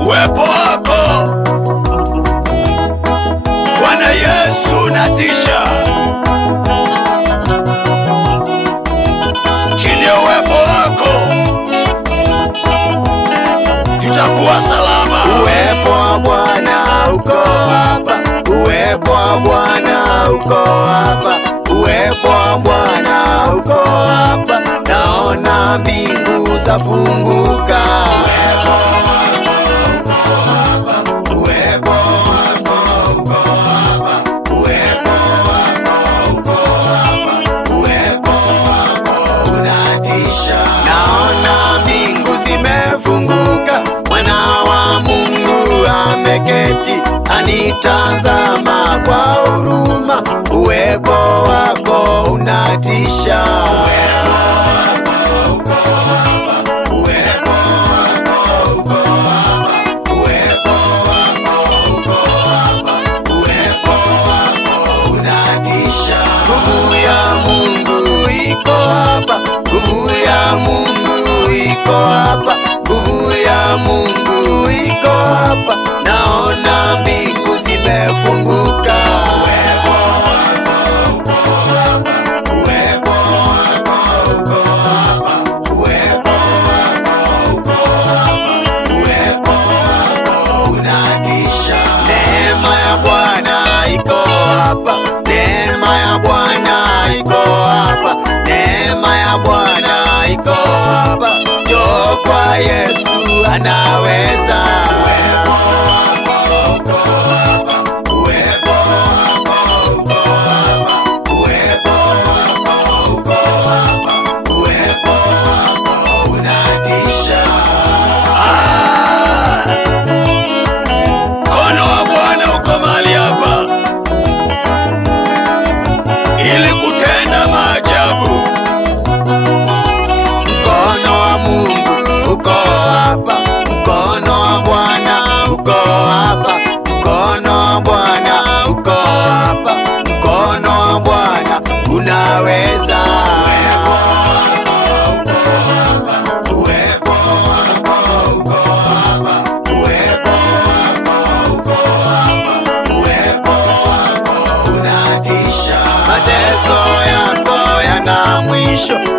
Uwepo wako Bwana Yesu unatisha. Chini ya uwepo wako tutakuwa salama. Uwepo wa Bwana uko hapa, uwepo wa Bwana uko hapa, uwepo wa Bwana uko hapa. Naona mbingu zafunguka. Ameketi anitazama kwa huruma. Uwepo wako unatisha. Nguvu ya Mungu iko hapa, nguvu ya Mungu iko hapa, nguvu ya Mungu iko hapa. Naona mbingu zimefunguka. Neema ya Bwana iko hapa, neema ya Bwana iko hapa, neema ya Bwana iko hapa. Njoo kwa Yesu, anaweza.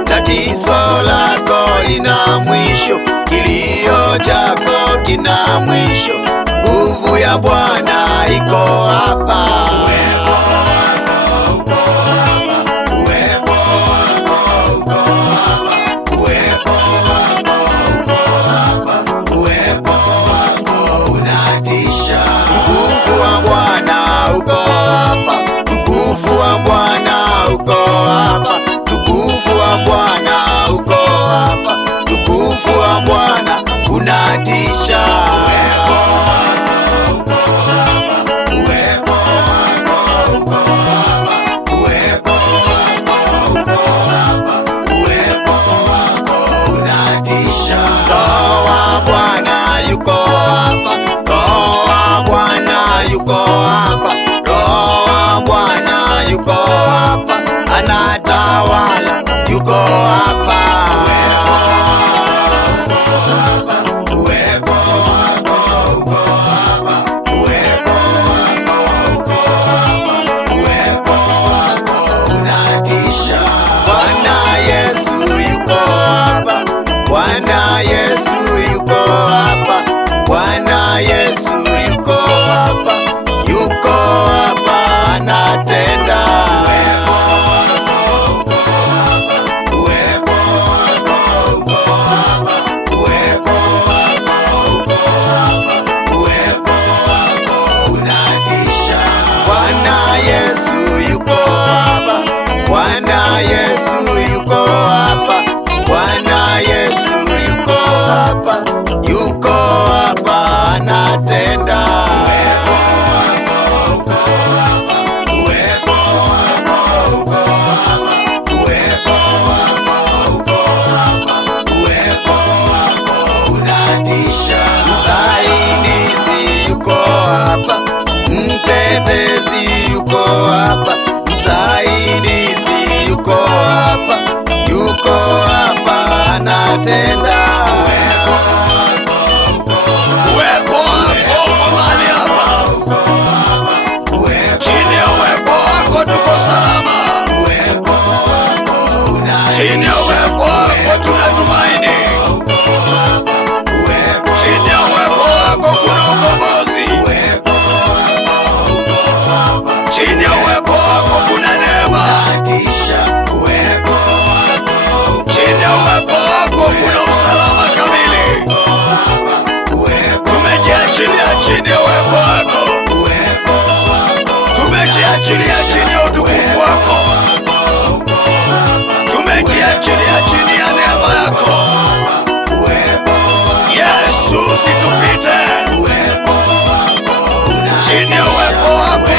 Tatizo lako lina mwisho, kilio chako kina mwisho. Nguvu ya Bwana iko hapa. Nguvu wa Bwana uko hapa, nguvu wa Bwana uko hapa, tukufu wa Bwana uko hapa, tukufu wa Bwana unatisha. Roho wa Bwana yuko hapa, Roho wa Bwana yuko hapa, Roho wa Bwana yuko hapa, anatawala, yuko hapa. Bwana Yesu yuko hapa, Bwana Yesu yuko hapa, Bwana Yesu yuko hapa, yuko hapa, anatenda. Bwana Yesu yuko hapa, Bwana Yesu yuko hapa, Bwana Yesu yuko hapa, yuko hapa, anatenda. Msaidizi yuko hapa, mtetezi yuko hapa, msaidizi yuko hapa, yuko hapa, ana unatenda. Uwepo wako uko mahali hapa. Chini ya uwepo wako tuko salama. Chini ya uwepo wako tunatumaini. Chini ya uwepo wako kuna ukombozi. Chini ya uwepo wako kuna neema. Chini ya uwepo wako kuna usalama kamili. Tumejiachilia chini ya uwepo wako. Tumejiachilia chini ya utukufu wako. Tumejiachilia chini ya neema yako. Yesu, usitupite. Chini ya uwepo wako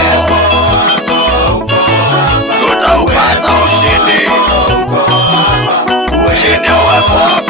tutaupata ushindi. Chini ya uwepo wako